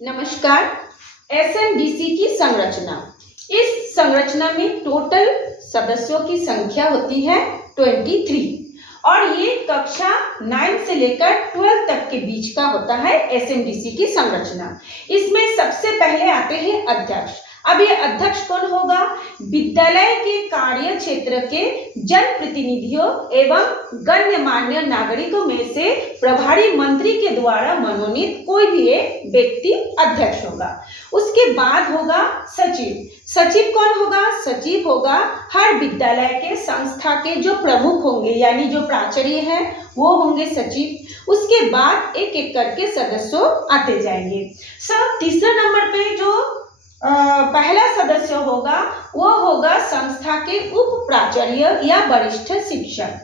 नमस्कार। एसएमडीसी की संरचना। इस संरचना में टोटल सदस्यों की संख्या होती है 23 और ये कक्षा 9 से लेकर 12 तक के बीच का होता है एसएमडीसी की संरचना। इसमें सबसे पहले आते हैं अध्यक्ष। अब ये अध्यक्ष कौन होगा? विद्यालय के कार्य क्षेत्र के जनप्रतिनिधियों एवं गण्यमान्य नागरिकों में से प्रभारी मंत्री के द्वारा मनोनीत कोई भी एक व्यक्ति अध्यक्ष होगा। उसके बाद होगा सचिव। सचिव कौन होगा? सचिव होगा हर विद्यालय के संस्था के जो प्रमुख होंगे, यानी जो प्राचार्य है वो होंगे सचिव। उसके बाद एक एक करके सदस्य आते जाएंगे। सब तीसरे नंबर पे जो पहला सदस्य होगा वो होगा संस्था के उप प्राचार्य या वरिष्ठ शिक्षक।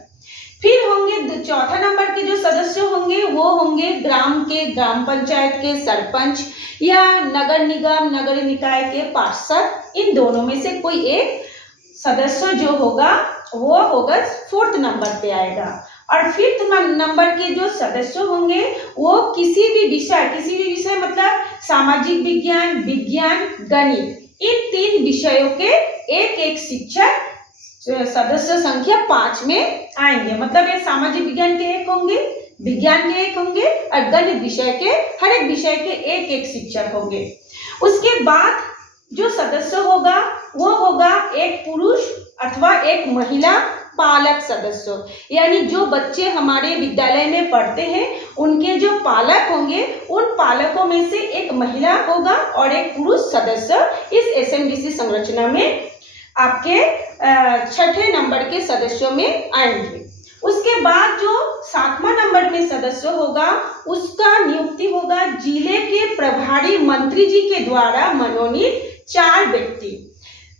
फिर होंगे चौथा नंबर के जो सदस्य होंगे वो होंगे ग्राम पंचायत के सरपंच या नगर निगम नगर निकाय के पार्षद। इन दोनों में से कोई एक सदस्य जो होगा वो होगा 4th नंबर पे आएगा। और 5th नंबर के जो सदस्य होंगे वो किसी भी विषय मतलब सामाजिक विज्ञान, विज्ञान, गणित, इन 3 विषयों के एक एक शिक्षक सदस्य संख्या 5 में आएंगे। मतलब ये सामाजिक विज्ञान के एक होंगे, विज्ञान के एक होंगे और गणित विषय के हर एक विषय के एक एक शिक्षक होंगे। उसके बाद जो सदस्य होगा वो होगा एक पुरुष अथवा एक महिला पालक सदस्य, यानी जो बच्चे हमारे विद्यालय में पढ़ते हैं उनके जो पालक होंगे उन पालकों में से एक महिला होगा और एक पुरुष सदस्य इस एसएमडीसी संरचना में आपके 6ठे नंबर के सदस्यों में आएंगे। उसके बाद जो 7वां नंबर में सदस्य होगा उसका नियुक्ति होगा जिले के प्रभारी मंत्री जी के द्वारा मनोनीत 4 व्यक्ति।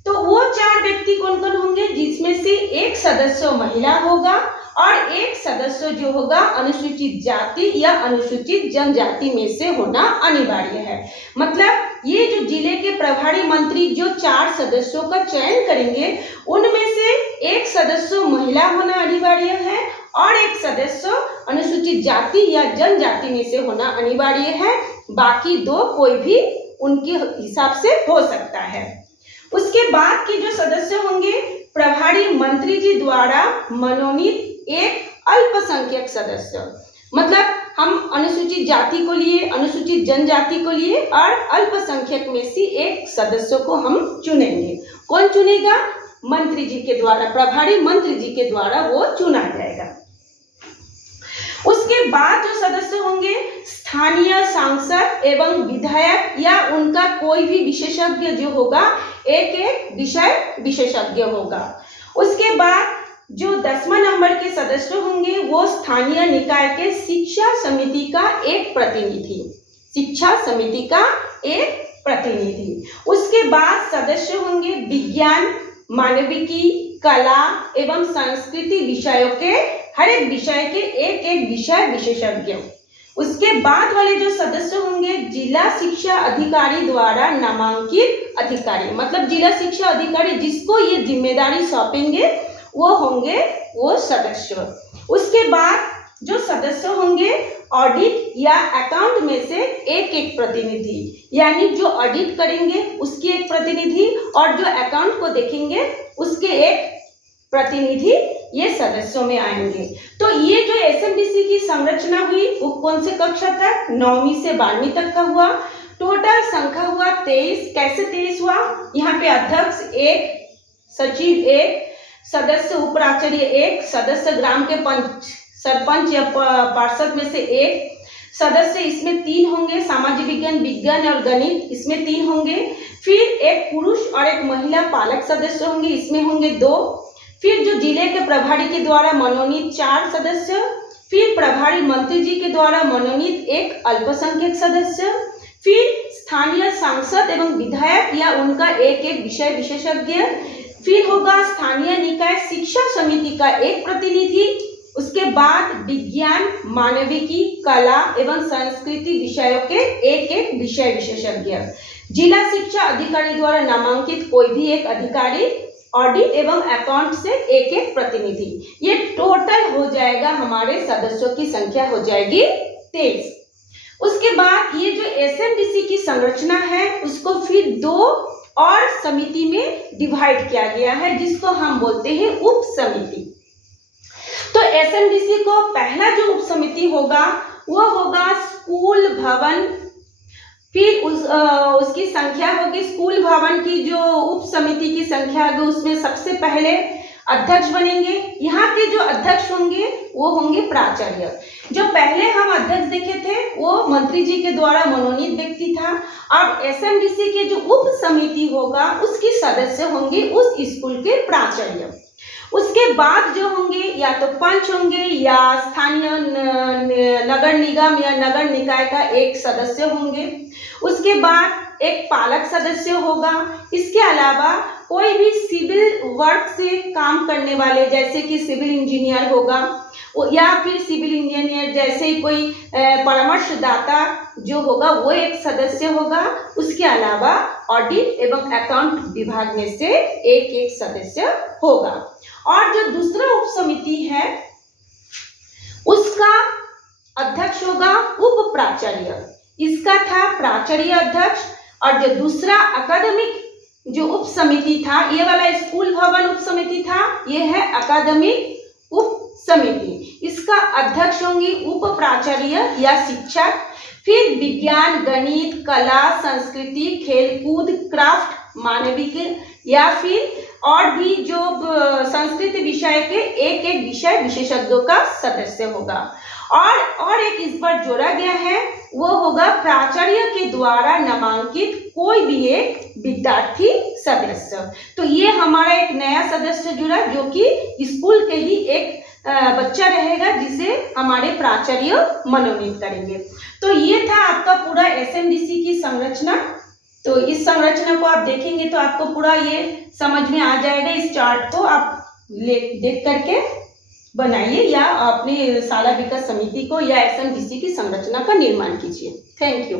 तो वो 4 व्यक्ति कौन कौन होंगे? जिसमें से एक सदस्य महिला होगा और एक सदस्य जो होगा अनुसूचित जाति या अनुसूचित जनजाति में से होना अनिवार्य है। मतलब ये जो जिले के प्रभारी मंत्री जो 4 सदस्यों का चयन करेंगे उनमें से एक सदस्य महिला होना अनिवार्य है और एक सदस्य अनुसूचित जाति या जनजाति में से होना अनिवार्य है। बाकी 2 कोई भी उनके हिसाब से हो सकता है। उसके बाद के जो सदस्य होंगे प्रभारी मंत्री जी द्वारा मनोनीत एक अल्पसंख्यक सदस्य। मतलब हम अनुसूचित जाति को लिए, अनुसूचित जनजाति को लिए और अल्पसंख्यक में से एक सदस्य को हम चुनेंगे। कौन चुनेगा? मंत्री जी के द्वारा, प्रभारी मंत्री जी के द्वारा वो चुना जाएगा। उसके बाद जो सदस्य होंगे स्थानीय सांसद एवं विधायक या उनका कोई भी विशेषज्ञ जो होगा एक एक विषय विशेषज्ञ होगा। उसके बाद जो 10वां नंबर के सदस्य होंगे वो स्थानीय निकाय के शिक्षा समिति का एक प्रतिनिधि, शिक्षा समिति का एक प्रतिनिधि। उसके बाद सदस्य होंगे विज्ञान, मानविकी, कला एवं संस्कृति विषयों के हर एक विषय के एक एक विषय विशेषज्ञ। उसके बाद वाले जो सदस्य होंगे जिला शिक्षा अधिकारी द्वारा नामांकित अधिकारी। मतलब जिला शिक्षा अधिकारी जिसको ये जिम्मेदारी सौंपेंगे वो होंगे वो सदस्य। उसके बाद जो सदस्य होंगे ऑडिट या अकाउंट में से एक एक प्रतिनिधि, यानी जो ऑडिट करेंगे उसकी एक प्रतिनिधि और जो अकाउंट को देखेंगे उसके एक प्रतिनिधि ये सदस्यों में आएंगे। तो ये जो एसएमडीसी की संरचना हुई वो कौन से कक्षा तक? 9वीं से 12वीं तक का हुआ। टोटल संख्या हुआ 23। कैसे 23 हुआ? यहाँ पे अध्यक्ष 1, सचिव 1, सदस्य उपप्राचार्य 1, सदस्य ग्राम के सरपंच या पार्षद में से 1 सदस्य, इसमें 3 होंगे। सामाजिक विज्ञान, विज्ञान और गणित इसमें 3 होंगे। फिर एक पुरुष और एक महिला पालक सदस्य होंगे, इसमें होंगे 2। फिर जो जिले के प्रभारी के द्वारा मनोनीत 4 सदस्य, फिर प्रभारी मंत्री जी के द्वारा मनोनीत एक अल्पसंख्यक सदस्य, फिर स्थानीय सांसद एवं विधायक या उनका एक एक विषय विशेषज्ञ, फिर होगा स्थानीय निकाय शिक्षा समिति का एक प्रतिनिधि। उसके बाद विज्ञान, मानविकी, कला एवं संस्कृति विषयों के एक एक विषय विशेषज्ञ, जिला शिक्षा अधिकारी द्वारा नामांकित कोई भी एक अधिकारी, ऑडिट एवं अकाउंट से एक एक प्रतिनिधि। ये टोटल हो जाएगा, हमारे सदस्यों की संख्या हो जाएगी 23। उसके बाद ये जो एसएमडीसी की संरचना है उसको फिर 2 और समिति में डिवाइड किया गया है, जिसको हम बोलते हैं उप समिति। तो एसएमडीसी को पहला जो उप समिति होगा वो होगा स्कूल भवन, फिर उसकी संख्या होगी, स्कूल भवन की जो उप समिति की संख्या होगी उसमें सबसे पहले अध्यक्ष बनेंगे। यहाँ के जो अध्यक्ष होंगे वो होंगे प्राचार्य। जो पहले हम अध्यक्ष देखे थे वो मंत्री जी के द्वारा मनोनीत व्यक्ति था। अब एसएमडीसी के जो उप समिति होगा उसके सदस्य होंगे उस स्कूल के प्राचार्य। उसके बाद जो होंगे या तो पंच होंगे या स्थानीय नगर निगम या नगर निकाय का एक सदस्य होंगे। उसके बाद एक पालक सदस्य होगा। इसके अलावा कोई भी सिविल वर्क से काम करने वाले, जैसे कि सिविल इंजीनियर होगा या फिर सिविल इंजीनियर जैसे कोई परामर्शदाता जो होगा वो एक सदस्य होगा। उसके अलावा ऑडिट एवं अकाउंट विभाग में से एक सदस्य होगा। और जो दूसरा उप समिति है उसका अध्यक्ष होगा उप प्राचार्य। इसका था प्राचार्य अध्यक्ष। और जो दूसरा अकादमिक जो उप समिति था, ये वाला स्कूल भवन उप समिति था, ये है अकादमिक उप समिति। इसका अध्यक्ष होंगे उप प्राचार्य या शिक्षक। फिर विज्ञान, गणित, कला, संस्कृति, खेलकूद, क्राफ्ट, मानविक या फिर और भी जो संस्कृत विषय के एक विषय विशेषज्ञों का सदस्य होगा। और एक इस बार जोड़ा गया है वो होगा प्राचार्य के द्वारा नामांकित कोई भी एक विद्यार्थी सदस्य। तो ये हमारा एक नया सदस्य जुड़ा जो कि स्कूल के ही एक बच्चा रहेगा जिसे हमारे प्राचार्य मनोनीत करेंगे। तो ये था आपका पूरा एसएमडीसी की संरचना। तो इस संरचना को आप देखेंगे तो आपको पूरा ये समझ में आ जाएगा। इस चार्ट को आप देख करके बनाइए या अपनी शाला विकास समिति को या एसएमडीसी की संरचना का निर्माण कीजिए। Thank you.